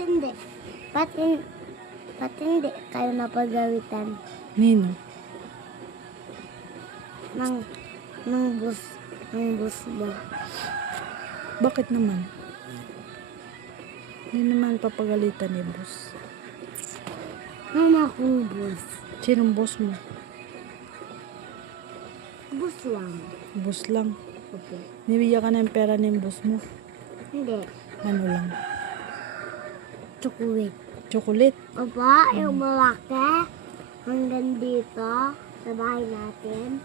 hindi? Ba't hindi kayo napagawitan Nino? ng, ng bus mo? Bakit naman? Hindi naman papagalitan ni boss. Mama kong bus. Sinong boss mo? Bus lang. Boss lang. Okay. Nibigyan ka ng pera ng boss mo. Hindi. Ano lang? Chocolate. Chocolate. Opo, yung malaki. Hanggang dito. Sa bahay natin.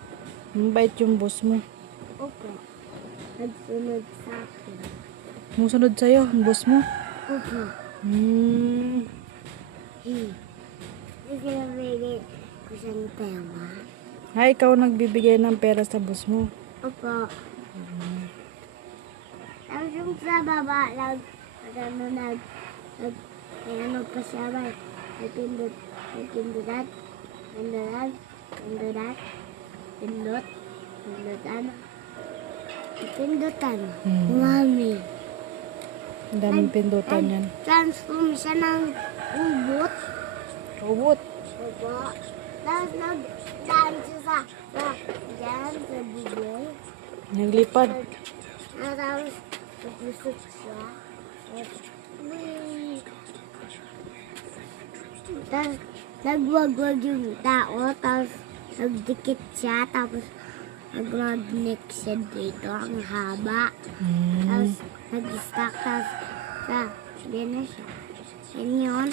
Mabait yung boss mo. Opo. Nagsunod sa akin. Musunod sa'yo, ang boss mo. Opo. Kasi nabigay ko siyang pera. Ay, ikaw nagbibigay ng pera sa boss mo. Opo. Tapos yung sa baba, may ano pa siya ba? May pindutan. Pindutan. Mami. Ang daming pindutan yan. Transform siya ng ubot. Robot. Opo. Tapos nagdaan siya dyan, sa bibig. Naglipad. Tapos naglusot siya. Tapos nagwagwag yung tao. Tapos nagdikit siya. Tapos nag-magnet siya dito. Ang haba. Tapos nag-stack. Tapos yan na siya. Yan yun.